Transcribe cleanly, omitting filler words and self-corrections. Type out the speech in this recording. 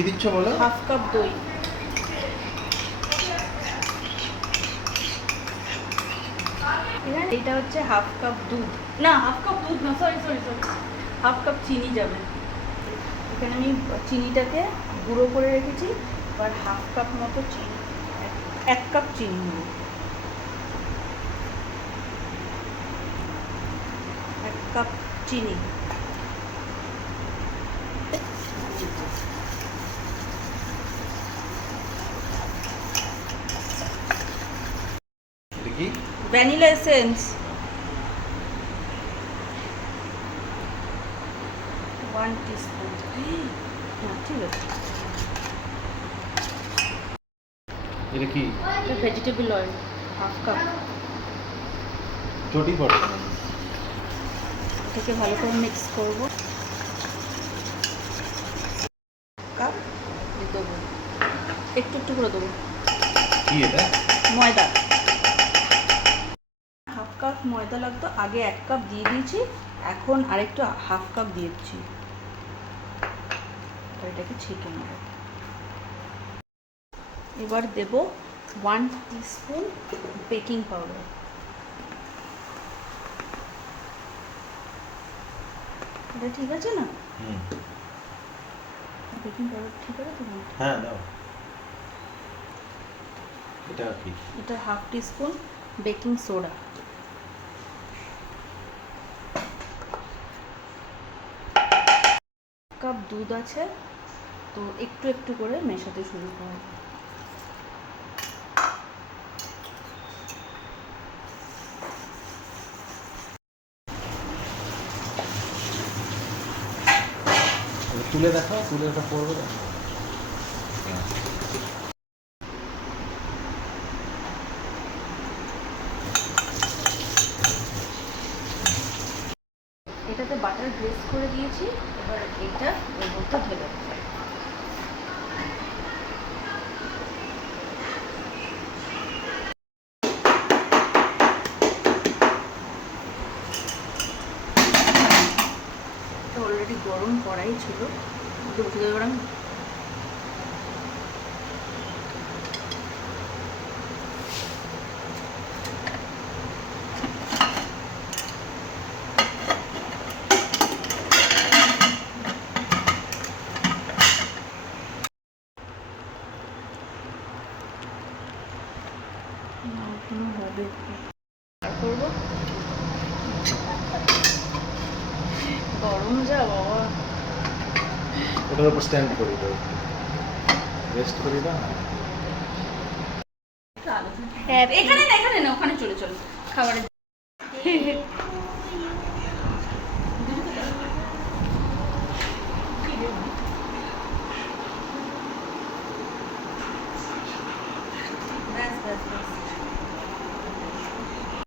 কি দিচ্ছ বলো? হাফ কাপ দই। এটা হচ্ছে হাফ কাপ দুধ, না হাফ কাপ দুধ না, sorry sorry sorry, half cup চিনি যাবে। এখানে আমি চিনিটাকে গুঁড়ো করে রেখেছি, এবার হাফ কাপ মতো চিনি, 1 কাপ চিনি নেব, 1 কাপ চিনি। এটা কি? Vanilla essence 1 teaspoon. হ্যাঁ ঠিক আছে। এটা কি? এটা ভেজিটেবল অয়েল হাফ কাপ। চটি পড়ে। এটাকে ভালো করে মিক্স করবো। কাপ দেবো, একটু একটু করে দেবো। কি এটা? ময়দা, হাফ কাপ ময়দা লাগতো, আগে 1 কাপ দিয়ে দিয়েছি, এখন আরেকটু হাফ কাপ দিয়ে দিচ্ছি। এটাকে ছেঁকে নেব। এবার দেব 1 টিস্পুন বেকিং পাউডার। এটা ঠিক আছে না? বেকিং পাউডার ঠিক আছে তো? হ্যাঁ দাও। এটা কি? এটা half teaspoon baking soda. Cup দুধ আছে, তো একটু একটু করে মেশাতে শুরু করব। তুলে দেখো, তুলে ওটা পড়বে না। এটাতে বাটার গ্রেস করে দিয়েছি, এবার এটা এর মধ্যে ঢেলে দেবো। অলরেডি গরম কড়াই ছিল, একটু বসে দেবো। আমি হবে করবো, গরম যা বাবা। ওটার উপর স্ট্যান্ড করি দাও, রেস্ট করি দাও। এখানে না, এখানে না, ওখানে চলে চলো খাবারের।